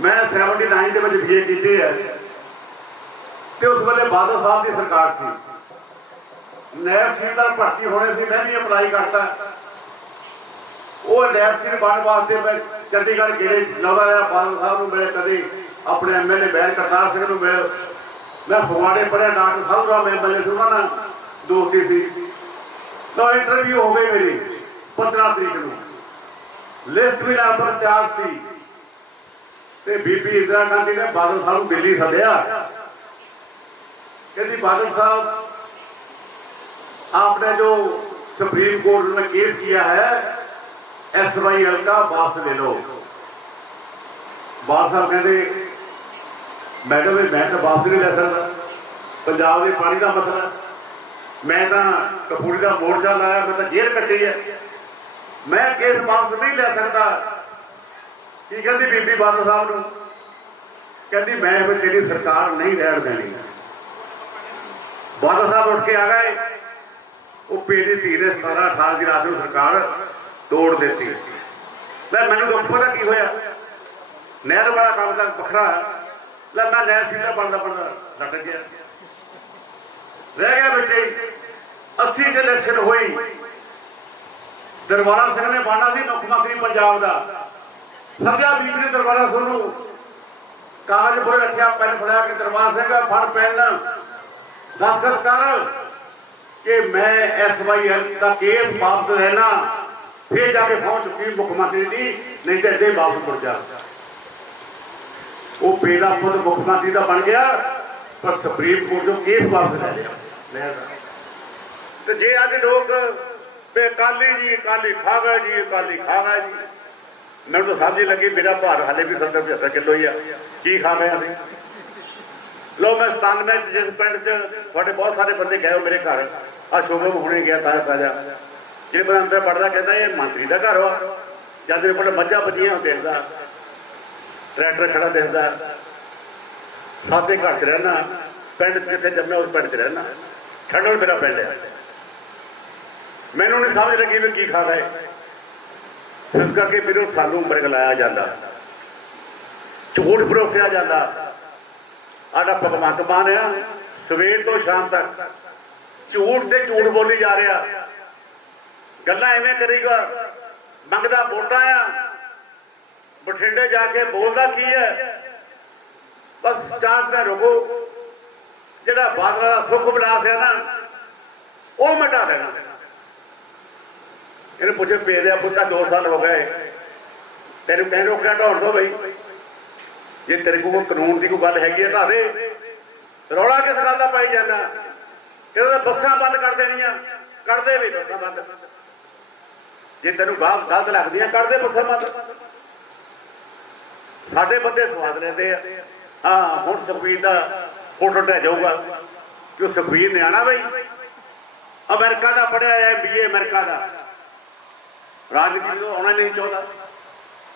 ਮੈਂ 79 ਦੇ ਵਿੱਚ ਬੀਏ ਕੀਤੀ ਹੈ ਤੇ ਉਸ ਵੇਲੇ ਬਾਦਲ ਸਾਹਿਬ ਦੀ ਸਰਕਾਰ ਸੀ। ਨੈਬ ਸੀਟਾਂ ਭਰਤੀ ਹੋਣੇ ਸੀ, ਮੈਂ ਵੀ ਅਪਲਾਈ ਕਰਤਾ। ਉਹ ਨੈਬ ਸੀਟ ਬਣ ਵਾਸਤੇ ਮੈਂ ਚੰਡੀਗੜ੍ਹ ਗੇੜੇ ਲਾਉਂਦਾ ਰਿਹਾ। ਬਾਦਲ ਸਾਹਿਬ ਨੂੰ ਮਿਲੇ ਕਦੇ ਆਪਣੇ ਐਮਐਲਏ ਬੈਨ ਕਰਤਾਰ ਸਿੰਘ ਨੂੰ ਮਿਲੇ ਮੈਂ ਫਗਵਾੜੇ ਪੜਿਆ ਡਾਕਟਰ ਸਾਹਿਬ ਦਾ ਐਮਐਲਏ ਸੀ ਨਾਲ ਦੋਸਤੀ ਸੀ। ਤਾਂ ਇੰਟਰਵਿਊ ਹੋ ਗਈ ਮੇਰੀ 15 ਤਰੀਕ ਨੂੰ। ਲਿਸਟ ਵੀ ਨਾਲ ਪਰ ਤਿਆਰ ਸੀ। ਤੇ ਬੀਬੀ ਇੰਦਰਾ ਗਾਂਧੀ ਨੇ ਬਾਦਲ ਸਾਹਿਬ ਨੂੰ ਦਿੱਲੀ ਸੱਦਿਆ। ਕਹਿੰਦੀ, ਬਾਦਲ ਸਾਹਿਬ, ਆਪਨੇ ਜੋ ਸੁਪਰੀਮ ਕੋਰਟ ਨੇ ਕੇਸ ਕੀਤਾ ਹੈ ਐਸਵਾਈਐਲ ਦਾ ਵਾਪਸ ਲੈ ਲਓ। ਬਾਦਲ ਸਾਹਿਬ ਕਹਿੰਦੇ, ਮੈਡਮ, ਇਹ ਮੈਂ ਤਾਂ ਵਾਪਸ ਨਹੀਂ ਲੈ ਸਕਦਾ। ਪੰਜਾਬ ਦੇ ਪਾਣੀ ਦਾ ਮਸਲਾ ਮੈਂ ਤਾਂ ਕਪੂਰੀ ਦਾ ਮੋਰਚਾ ਲਾਇਆ, ਮੈਂ ਤਾਂ ਜੇਲ੍ਹ ਕੱਟੀ ਹੈ। ਮੈਂ ਕੇਸ ਵਾਪਸ ਨਹੀਂ ਲੈ ਸਕਦਾ। ਕੀ ਕਹਿੰਦੀ ਬੀਬੀ ਬਾਦਲ ਸਾਹਿਬ ਨੂੰ? ਕਹਿੰਦੀ ਮੈਂ ਫਿਰ ਤੇਰੀ ਸਰਕਾਰ ਨਹੀਂ ਰਹਿਣ ਦੇਣੀ। ਬਾਦਲ ਸਾਹਿਬ ਉੱਠ ਕੇ ਆ ਗਏ। ਉਹ ਪੀੜੀ ਧੀ ਨੇ 17 18 ਦੀ ਰਾਤ ਨੂੰ ਸਰਕਾਰ ਤੋੜ ਦਿੱਤੀ। ਲੈ ਮੈਨੂੰ ਦੁੱਖ ਪਤਾ ਕੀ ਹੋਇਆ? ਨਹਿਰ ਵਾਲਾ ਕੰਮ ਤਾਂ ਵੱਖਰਾ ਲੈ ਮੈਂ ਨਹਿਰ ਸੀਟਾ ਬਣਦਾ ਬਣਦਾ ਲੱਗ ਗਿਆ। ਰਹਿ ਗਿਆ ਬੱਚੇ 80 ਚ ਇਲੈਕਸ਼ਨ ਹੋਈ। ਦਰਬਾਰਾ ਸਿੰਘ ਨੇ ਬਣਨਾ ਸੀ ਮੁੱਖ ਮੰਤਰੀ ਪੰਜਾਬ ਦਾ। ਸਭਿਆ ਬੀਬੀ ਨੇ ਦਰਬਾਰਾ ਸਿੰਘ ਕਾਗਜ਼ ਪਰ ਰੱਖਿਆ, ਪੈਨ ਫੜਿਆ ਕਿ ਦਰਬਾਰਾ ਸਿੰਘ ਫੜ ਪੈਨ। ਦਸਤਖਤ ਕਰ ਕਿ ਮੈਂ ਐਸਵਾਈਐਲ ਦਾ ਕੇਸ ਵਾਪਸ ਲੈਣਾ, ਫੇਰ ਜਾ ਕੇ ਪਹੁੰਚ ਚੁੱਕੀ ਮੁੱਖ ਮੰਤਰੀ ਦੀ, ਨਹੀਂ ਤੇ ਅੱਗੇ ਵਾਪਸ ਮੁੜ ਜਾ। ਉਹ ਪੇਦਾ ਪੁੱਤ ਮੁੱਖ ਮੰਤਰੀ ਦਾ ਬਣ ਗਿਆ, ਪਰ ਸੁਪਰੀਮ ਕੋਰਟ ਜੋ ਕੇਸ ਵਾਪਸ ਲੈ ਲਿਆ। ਤੇ ਜੇ ਅੱਜ ਲੋਕ ਬੇ ਕਾਲੀ ਜੀ ਕਾਲੀ ਖਾਗਾ ਜੀ ਕਾਲੀ ਖਾਗਾ ਜੀ ਮੈਨੂੰ ਤਾਂ ਸਮਝ ਹੀ ਲੱਗੀ ਮੇਰਾ ਭਾਰ ਹਾਲੇ ਵੀ 70 75 ਕਿਲੋ ਹੀ ਆ। ਕੀ ਖਾ ਗਏ ਅਸੀਂ? ਲੋ ਮੈਂ 97 ਚ ਜਿਸ ਪਿੰਡ ਚ ਤੁਹਾਡੇ ਬਹੁਤ ਸਾਰੇ ਬੰਦੇ ਗਏ ਹੋ ਮੇਰੇ ਘਰ। ਆ ਸ਼ੋਭਮ ਹੁਣੇ ਗਿਆ ਤਾਜ਼ਾ ਤਾਜ਼ਾ। ਜਿਹੜੇ ਬੰਦਾ ਅੰਦਰ ਪੜਦਾ ਕਹਿੰਦਾ, ਇਹ ਮੰਤਰੀ ਦਾ ਘਰ ਵਾ। ਜਦ ਮੇਰੇ ਕੋਲ ਮੱਝਾਂ ਬੱਜੀਆਂ ਦੇਖਦਾ। ਟਰੈਕਟਰ ਖੜਾ ਦੇਖਦਾ। ਸਾਦੇ ਘਰ ਚ ਰਹਿਣਾ, ਪਿੰਡ ਜਿੱਥੇ ਜੰਮਿਆ ਉਸ ਪਿੰਡ ਚ ਰਹਿਣਾ। ਖੰਡਲ ਮੇਰਾ ਪਿੰਡ। ਹੈ ਮੈਨੂੰ ਨਹੀਂ ਸਮਝ ਲੱਗੀ ਵੀ ਕੀ ਖਾ ਰਹੇ। ਇਸ ਕਰਕੇ ਮੈਨੂੰ ਸਾਨੂੰ ਬਰਗਲਾਇਆ ਜਾਂਦਾ। ਝੂਠ ਪਰੋਸਿਆ ਜਾਂਦਾ। ਆਡਾ ਭਗਵੰਤ ਮਾਨ ਆ, ਸਵੇਰ ਤੋਂ ਸ਼ਾਮ ਤੱਕ ਝੂਠ ਤੇ ਝੂਠ ਬੋਲੀ ਜਾ ਰਿਹਾ। ਗੱਲਾਂ ਐਵੇਂ ਕਰੇਗਾ, ਮੰਗਦਾ ਵੋਟਾਂ ਆ, ਬਠਿੰਡੇ ਜਾ ਕੇ ਬੋਲਦਾ ਕੀ ਹੈ? ਬਸ ਚਾਂਸ ਦਾ ਰੁਕੋ। ਜਿਹੜਾ ਬਾਦਲ ਦਾ ਸੁਖ ਵਿਲਾਸ ਹੈ ਨਾ ਉਹ ਮਿਟਾ ਦੇਣਾ। ਇਹਨੂੰ ਪੁੱਛੇ, ਪੇ ਦੇ ਪੁੱਤਾ 2 ਸਾਲ ਹੋ ਗਏ। ਤੈਨੂੰ ਕਹਿੰਦੇ ਰੋਕਿਆ ਢਾਉਣ ਦੋ ਬਈ। ਜੇ ਤੇਰੇ ਕੋਲ ਕਾਨੂੰਨ ਦੀ ਕੋਈ ਗੱਲ ਹੈਗੀ ਹੈ ਤਾਂ ਦੇ। ਰੌਲਾ ਕਿਸ ਗੱਲ ਦਾ ਪਾਈ ਜਾਂਦਾ? ਕਹਿੰਦਾ ਬੱਸਾਂ ਬੰਦ ਕਰ ਦੇਣੀਆਂ। ਕਰ ਵੀ ਬੱਸਾਂ ਬੰਦ। ਜੇ ਤੈਨੂੰ ਗਾਲ ਗਲਤ ਲੱਗਦੀ ਕਰ ਕਰਦੇ ਬੱਸਾਂ ਬੰਦ। ਸਾਡੇ ਬੰਦੇ ਸਵਾਦ ਲੈਂਦੇ ਆ। ਹਾਂ, ਹੁਣ ਸੁਖਬੀਰ ਦਾ ਫੋਟੋ ਟਹਿ ਜਾਊਗਾ ਕਿ ਉਹ ਸੁਖਬੀਰ ਨਿਆਣਾ ਬਈ। ਅਮਰੀਕਾ ਦਾ ਪੜਿਆ ਹੈ ਬੀਏ ਅਮਰੀਕਾ ਦਾ। ਰਾਜਨੀਤੀ ਤੋਂ ਆਉਣਾ ਨਹੀਂ ਚਾਹੁੰਦਾ।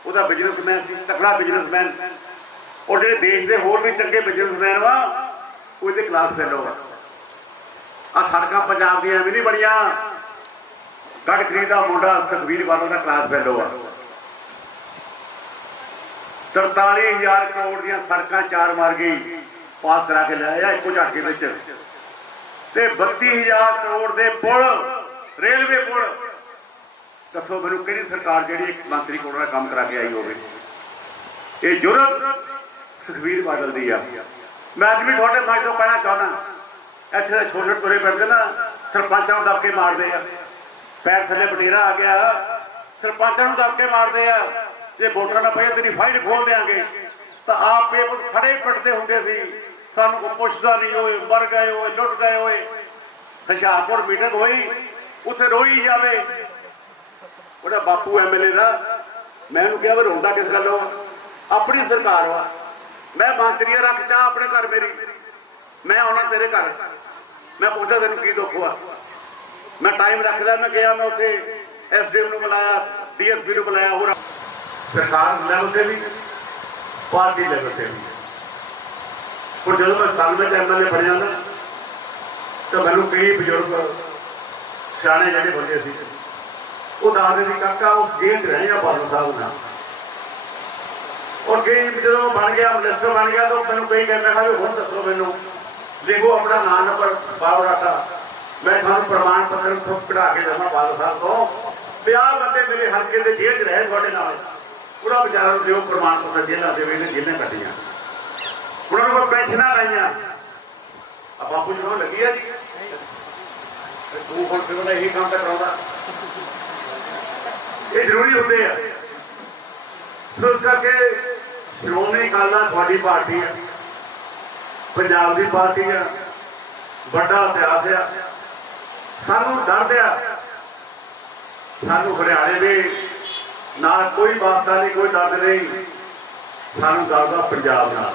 ਉਹਦਾ ਬਿਜ਼ਨਸਮੈਨ ਸੀ, ਤਕੜਾ ਬਿਜ਼ਨਸਮੈਨ ਉਹ ਜਿਹੜੇ ਦੇਸ਼ ਦੇ ਹੋਰ ਵੀ ਚੰਗੇ ਬਿਜ਼ਨਸਮੈਨ ਵਾ, ਉਹ ਇਹਦੇ ਕਲਾਸ ਫੈਲੋ ਆ। ਆ ਸੜਕਾਂ ਪੰਜਾਬ ਦੀਆਂ ਵੀ ਨਹੀਂ ਬਣੀਆਂ। ਗੜਕਰੀ ਦਾ ਮੁੰਡਾ ਸੁਖਬੀਰ ਬਾਦਲ ਦਾ ਕਲਾਸ ਫੈਲੋ ਆ। 43000 ਕਰੋੜ ਦੀਆਂ ਸੜਕਾਂ ਚਾਰ ਮਾਰ ਗਈ ਪਾਸ ਕਰਾ ਕੇ ਲੈ ਆਇਆ ਇੱਕੋ ਝਾਟਕੇ ਵਿੱਚ। ਤੇ 32000 ਕਰੋੜ ਦੇ ਪੁਲ, ਰੇਲਵੇ ਪੁਲ ਦੱਸੋ ਮੈਨੂੰ ਕਿਹੜੀ ਸਰਕਾਰ ਜਿਹੜੀ ਇੱਕ ਮੰਤਰੀ ਕੋਲ ਦਾ ਕੰਮ ਕਰਾ ਕੇ ਆਈ ਹੋਵੇ? ਇਹ ਜੁਰਤ ਸੁਖਬੀਰ ਬਾਦਲ ਦੀ ਆ। ਮੈਂ ਅੱਜ ਵੀ ਤੁਹਾਡੇ ਮਾਝ ਤੋਂ ਕਹਿਣਾ ਚਾਹੁੰਦਾ, ਇੱਥੇ ਦੇ ਛੋਟੇ ਤੁਰੇ ਫਿਰਦੇ ਨਾ ਸਰਪੰਚਾਂ ਨੂੰ ਦਬਕੇ ਮਾਰਦੇ ਆ। ਪੈਰ ਥੱਲੇ ਬਟੇਰਾ ਆ ਗਿਆ, ਸਰਪੰਚਾਂ ਨੂੰ ਦਬਕੇ ਮਾਰਦੇ ਆ। ਜੇ ਵੋਟਰਾਂ ਨਾਲ ਪਏ ਤੇਰੀ ਫਾਈਲ ਖੋਲ ਦੇਾਂਗੇ ਤਾਂ ਆਪ ਬੇਬਸ ਖੜੇ ਹੀ ਹੁੰਦੇ ਸੀ। ਸਾਨੂੰ ਕੋਈ ਪੁੱਛਦਾ ਨਹੀਂ ਹੋਏ ਮਰ ਗਏ ਹੋਏ ਲੁੱਟ ਗਏ ਹੋਏ ਹਸ਼ਾਪੁਰ ਮੀਟਿੰਗ ਹੋਈ, ਉੱਥੇ ਰੋਈ ਜਾਵੇ। ਉਹਦਾ ਬਾਪੂ ਐਮਐਲਏ ਦਾ। ਮੈਂ ਉਹਨੂੰ ਕਿਹਾ ਵੀ ਰੋਂਦਾ ਕਿਸ ਗੱਲੋਂ ਆਪਣੀ ਸਰਕਾਰ ਵਾ। ਮੈਂ ਮੰਤਰੀ ਰੱਖ ਚਾਹ ਆਪਣੇ ਘਰ ਮੇਰੀ। ਮੈਂ ਆਉਣਾ ਤੇਰੇ ਘਰ। ਮੈਂ ਪੁੱਛਦਾ ਤੈਨੂੰ ਕੀ ਦੁੱਖ ਆ ਮੈਂ ਟਾਈਮ ਰੱਖਦਾ, ਮੈਂ ਗਿਆ, ਮੈਂ ਉੱਥੇ ਐਸਡੀਐਮ ਨੂੰ ਬੁਲਾਇਆ ਡੀਐਸਪੀ ਨੂੰ ਬੁਲਾਇਆ, ਹੋਰ ਸਰਕਾਰ ਲੈਵਲ ਤੇ ਵੀ, ਪਾਰਟੀ ਲੈਵਲ ਤੇ ਵੀ। ਹੁਣ ਜਦੋਂ ਮੈਂ ਸਾਲ ਵਿੱਚ ਐਮਐਲਏ ਬਣਿਆ ਨਾ, ਤਾਂ ਮੈਨੂੰ ਕਈ ਬਜ਼ੁਰਗ ਸਿਆਣੇ ਜਿਹੜੇ ਹੁੰਦੇ ਸੀ। ਉਹ ਦੱਸਦੇ ਵੀ ਕਾਕਾ ਉਸ ਜੇਲ੍ਹ 'ਚ ਰਹੇ ਆ ਬਾਦਲ ਸਾਹਿਬ ਨਾਲ। ਔਰ ਕਈ ਜਦੋਂ ਮੈਂ ਬਣ ਗਿਆ ਮਿਨਿਸਟਰ ਬਣ ਗਿਆ, ਤਾਂ ਮੈਨੂੰ ਕਈ ਕਹਿੰਦੇ ਹਾਂ ਵੀ ਹੁਣ ਦੱਸੋ ਮੈਨੂੰ, ਲਿਖੋ ਆਪਣਾ ਨਾਮ ਨੰਬਰ ਬਾਇਓਡਾਟਾ ਮੈਂ ਤੁਹਾਨੂੰ ਪ੍ਰਮਾਣ ਪੱਤਰ ਉੱਥੋਂ ਕਢਾ ਕੇ ਦੇਵਾਂ ਬਾਦਲ ਸਾਹਿਬ ਤੋਂ। 50 ਬੰਦੇ ਮੇਰੇ ਹਲਕੇ ਦੇ ਜੇਲ੍ਹ 'ਚ ਰਹੇ ਤੁਹਾਡੇ ਨਾਲ। ਪੂਰਾ ਵਿਚਾਰਾ ਨੂੰ ਦਿਓ ਪ੍ਰਮਾਣ ਪੱਤਰ, ਜੇਲ੍ਹਾਂ ਦੇ ਵੇਲੇ ਜੇਲ੍ਹਾਂ ਕੱਟੀਆਂ ਉਹਨਾਂ ਨੂੰ ਕੋਈ ਪੈਨਸ਼ਨਾਂ ਲਾਈਆਂ। ਆ ਬਾਪੂ ਜੀ ਨੂੰ ਲੱਗੀ ਆ ਜੀ? ਤੂੰ ਹੁਣ ਕਿਉਂ ਨਾ ਇਹੀ ਕੰਮ ਤਾਂ ਕਰਾਉਂਦਾ। ਇਹ ਜ਼ਰੂਰੀ ਹੁੰਦੇ ਆ। ਸੋ ਇਸ ਕਰਕੇ ਸ਼੍ਰੋਮਣੀ ਅਕਾਲੀ ਦਲ ਤੁਹਾਡੀ ਪਾਰਟੀ ਆ। ਪੰਜਾਬ ਦੀ ਪਾਰਟੀ ਆ। ਵੱਡਾ ਇਤਿਹਾਸ ਆ। ਸਾਨੂੰ ਦਰਦ ਆ। ਸਾਨੂੰ ਹਰਿਆਣੇ ਦੇ ਨਾਲ ਕੋਈ ਵਾਸਤਾ ਨਹੀਂ ਕੋਈ ਦਰਦ ਨਹੀਂ। ਸਾਨੂੰ ਦਰਦ ਆ ਪੰਜਾਬ ਨਾਲ।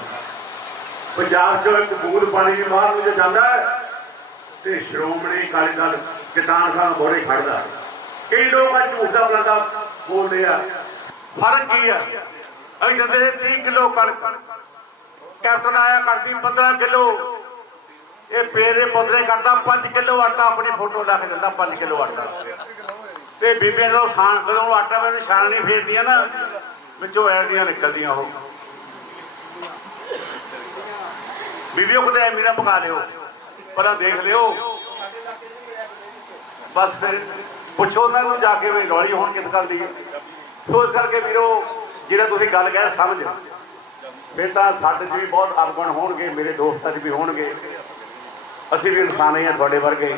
ਪੰਜਾਬ ਚੋਂ ਇੱਕ ਬੂੰਦ ਪਾਣੀ ਵੀ ਬਾਹਰ ਨੂੰ ਜੇ ਜਾਂਦਾ ਹੈ ਤੇ ਸ਼੍ਰੋਮਣੀ ਅਕਾਲੀ ਦਲ ਕਿਸਾਨ ਖਾਨ ਬੋਰੇ ਖੜਦਾ ਕਈ ਲੋਕ ਅੱਜ ਝੂਠ ਦਾ ਬਲਦਾ ਬੋਲਦੇ ਆ। ਫ਼ਰਕ ਕੀ ਆ? ਅਸੀਂ ਦਿੰਦੇ 30 ਕਿਲੋ ਕਣਕ। ਕੈਪਟਨ ਆਇਆ ਕਰਦੀ 15 ਕਿਲੋ। ਇਹ ਪੇ ਪੁੱਤਰੇ ਕਰਦਾ 5 ਕਿਲੋ ਆਟਾ, ਆਪਣੀ ਫੋਟੋ ਲਾ ਕੇ ਦਿੰਦਾ 5 ਕਿਲੋ ਆਟਾ। ਤੇ ਬੀਬੀਆਂ ਜਦੋਂ ਸਾਣ ਕਦੋਂ ਆਟਾ ਮੈਨੂੰ ਛਾਣ ਨਹੀਂ ਫੇਰਦੀਆਂ ਨਾ, ਵਿੱਚੋਂ ਐਡੀਆਂ ਨਿਕਲਦੀਆਂ ਉਹ। ਬੀਬੀਓ ਕਦੇ ਮੇਰਾ ਪਕਾ ਲਿਓ ਪਤਾ ਦੇਖ ਲਿਓ। ਬਸ ਫਿਰ ਪੁੱਛੋ ਉਹਨਾਂ ਨੂੰ ਜਾ ਕੇ ਵੀ ਰੌਲੀ ਹੋਣ ਕਿਤ ਗੱਲ ਦੀ ਸੋ ਇਸ ਕਰਕੇ ਵੀਰੋ, ਜਿਹੜਾ ਤੁਸੀਂ ਗੱਲ ਕਹਿ ਸਮਝ ਫਿਰ ਤਾਂ ਸਾਡੇ 'ਚ ਵੀ ਬਹੁਤ ਅਵਗਣ ਹੋਣਗੇ, ਮੇਰੇ ਦੋਸਤਾਂ 'ਚ ਵੀ ਹੋਣਗੇ। ਅਸੀਂ ਵੀ ਇਨਸਾਨ ਹੀ ਆ ਤੁਹਾਡੇ ਵਰਗੇ।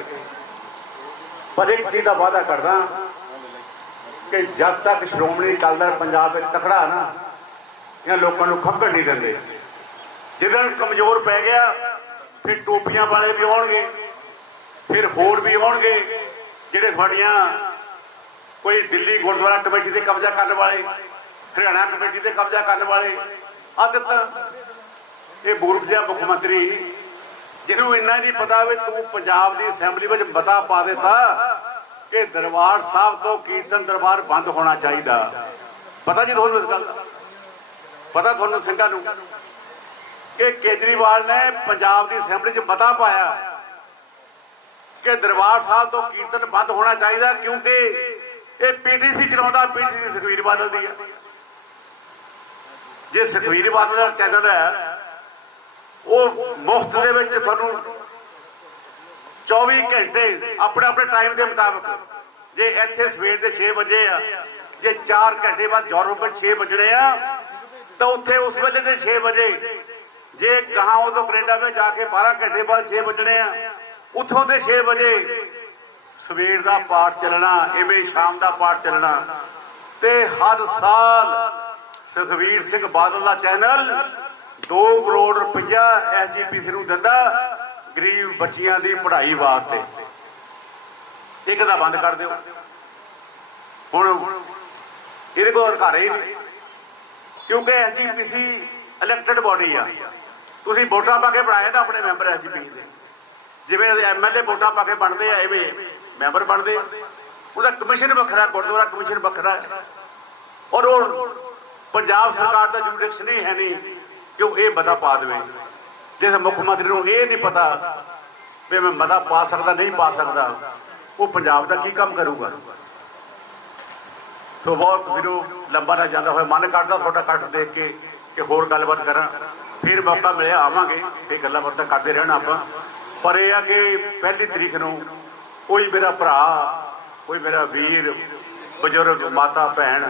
ਪਰ ਇੱਕ ਚੀਜ਼ ਦਾ ਵਾਅਦਾ ਕਰਦਾ ਕਿ ਜਦ ਤੱਕ ਸ਼੍ਰੋਮਣੀ ਅਕਾਲੀ ਦਲ ਪੰਜਾਬ ਵਿੱਚ ਤਕੜਾ ਨਾ ਇਹਨਾਂ ਲੋਕਾਂ ਨੂੰ ਖੱਗਣ ਨਹੀਂ ਦਿੰਦੇ। ਜਿੱਦਣ ਕਮਜ਼ੋਰ ਪੈ ਗਿਆ, ਫਿਰ ਟੋਪੀਆਂ ਵਾਲੇ ਵੀ ਆਉਣਗੇ, ਫਿਰ ਹੋਰ ਵੀ ਆਉਣਗੇ। ਜਿਹੜੇ ਤੁਹਾਡੀਆਂ ਕੋਈ ਦਿੱਲੀ ਗੁਰਦੁਆਰਾ ਕਮੇਟੀ ਤੇ ਕਬਜ਼ਾ ਕਰਨ ਵਾਲੇ, ਹਰਿਆਣਾ ਕਮੇਟੀ ਤੇ ਕਬਜ਼ਾ ਕਰਨ ਵਾਲੇ ਆਦਤ ਇਹ ਮੂਰਖ ਜਿਹਾ ਮੁੱਖ ਮੰਤਰੀ ਜਿਹਨੂੰ ਇੰਨਾ ਨਹੀਂ ਪਤਾ ਵੀ ਤੂੰ ਪੰਜਾਬ ਦੀ ਅਸੈਂਬਲੀ ਵਿੱਚ ਮਤਾ ਪਾ ਦਿੱਤਾ ਕਿ ਦਰਬਾਰ ਸਾਹਿਬ ਤੋਂ ਕੀਰਤਨ ਦਰਬਾਰ ਬੰਦ ਹੋਣਾ ਚਾਹੀਦਾ। ਪਤਾ ਜੀ ਤੁਹਾਨੂੰ ਇਸ ਗੱਲ ਪਤਾ ਤੁਹਾਨੂੰ ਸਿੰਘਾਂ ਨੂੰ ਕਿ ਕੇਜਰੀਵਾਲ ਨੇ ਪੰਜਾਬ ਦੀ ਅਸੈਂਬਲੀ 'ਚ ਮਤਾ ਪਾਇਆ। ਕਿ ਦਰਬਾਰ ਸਾਹਿਬ ਤੋਂ ਕੀਰਤਨ ਬੰਦ ਹੋਣਾ ਚਾਹੀਦਾ ਕਿਉਂਕਿ ਇਹ ਪੀਟੀਸੀ ਚਲਾਉਂਦਾ, ਪੀਟੀਸੀ ਸੁਖਵੀਰ ਬਾਦਲ ਦੀ ਹੈ ਜੇ ਸੁਖਵੀਰ ਬਾਦਲ ਦਾ ਚੈਨਲ ਹੈ, ਉਹ ਮੁਫਤ ਦੇ ਵਿੱਚ ਤੁਹਾਨੂੰ 24 ਘੰਟੇ ਆਪਣੇ ਆਪਣੇ ਟਾਈਮ ਦੇ ਮੁਤਾਬਕ, ਜੇ ਇੱਥੇ ਸਵੇਰ ਦੇ 6 ਵਜੇ ਆ, ਜੇ 4 ਘੰਟੇ ਬਾਅਦ ਯੂਰਪ 6 ਵਜਣੇ ਆ, ਤਾਂ ਉੱਥੇ ਉਸ ਵੇਲੇ ਦੇ 6 ਵਜੇ, ਜੇ ਕਹਾਂ ਉਹ ਤੋਂ ਕੈਨੇਡਾ ਵਿੱਚ ਜਾ ਕੇ 12 ਘੰਟੇ ਬਾਅਦ 6 ਵਜਣੇ ਆ ਉਥੋਂ ਦੇ 6 ਵਜੇ ਸਵੇਰ ਦਾ ਪਾਠ ਚੱਲਣਾ, ਇਵੇਂ ਸ਼ਾਮ ਦਾ ਪਾਠ ਚੱਲਣਾ। ਤੇ ਹਰ ਸਾਲ ਸੁਖਵੀਰ ਸਿੰਘ ਬਾਦਲ ਦਾ ਚੈਨਲ 2 ਕਰੋੜ ਰੁਪਇਆ ਐਸਜੀਪੀਸੀ ਨੂੰ ਦਿੰਦਾ ਗਰੀਬ ਬੱਚੀਆਂ ਦੀ ਪੜ੍ਹਾਈ ਵਾਸਤੇ। ਇੱਕ ਦਾ ਬੰਦ ਕਰ ਦਿਓ। ਹੁਣ ਇਹਦੇ ਕੋਲ ਅਧਿਕਾਰ ਹੀ ਨਹੀਂ। ਕਿਉਂਕਿ ਐਸਜੀਪੀਸੀ ਇਲੈਕਟਡ ਬਾਡੀ ਆ। ਤੁਸੀਂ ਵੋਟਾਂ ਪਾ ਕੇ ਬਣਾਇਆ ਨਾ ਆਪਣੇ ਮੈਂਬਰ ਐਸਜੀਪੀਸੀ ਦੇ। ਜਿਵੇਂ ਐਮਐਲਏ ਵੋਟਾਂ ਪਾ ਕੇ ਬਣਦੇ ਆ, ਐਵੇਂ ਮੈਂਬਰ ਬਣਦੇ ਉਹਦਾ ਕਮਿਸ਼ਨ ਵੱਖਰਾ, ਗੁਰਦੁਆਰਾ ਕਮਿਸ਼ਨ ਵੱਖਰਾ ਔਰ ਉਹ ਪੰਜਾਬ ਸਰਕਾਰ ਦਾ ਜੁਡੀਸ਼ਨ ਹੀ ਹੈ ਨਹੀਂ ਕਿ ਉਹ ਇਹ ਮਤਾ ਪਾ ਦੇਵੇ। ਜਿਸ ਮੁੱਖ ਮੰਤਰੀ ਨੂੰ ਇਹ ਨਹੀਂ ਪਤਾ ਵੀ ਮੈਂ ਮਤਾ ਪਾ ਸਕਦਾ, ਨਹੀਂ ਪਾ ਸਕਦਾ, ਉਹ ਪੰਜਾਬ ਦਾ ਕੀ ਕੰਮ ਕਰੂਗਾ? ਸੋ ਬਹੁਤ ਵੀਰੋ, ਲੰਬਾ ਨਾ ਜਾਂਦਾ ਹੋਇਆ ਮਨ ਕਰਦਾ ਤੁਹਾਡਾ ਕੱਟ ਦੇਖ ਕੇ ਕਿ ਹੋਰ ਗੱਲਬਾਤ ਕਰਾਂ। ਫਿਰ ਮੌਕਾ ਮਿਲਿਆ, ਆਵਾਂਗੇ ਇਹ ਗੱਲਾਂ ਬਾਤਾਂ ਕਰਦੇ ਰਹਿਣਾ ਆਪਾਂ। ਪਰ ਇਹ ਆ ਕਿ ਪਹਿਲੀ ਤਰੀਕ ਨੂੰ ਕੋਈ ਮੇਰਾ ਭਰਾ, ਕੋਈ ਮੇਰਾ ਵੀਰ, ਬਜ਼ੁਰਗ, ਮਾਤਾ, ਭੈਣ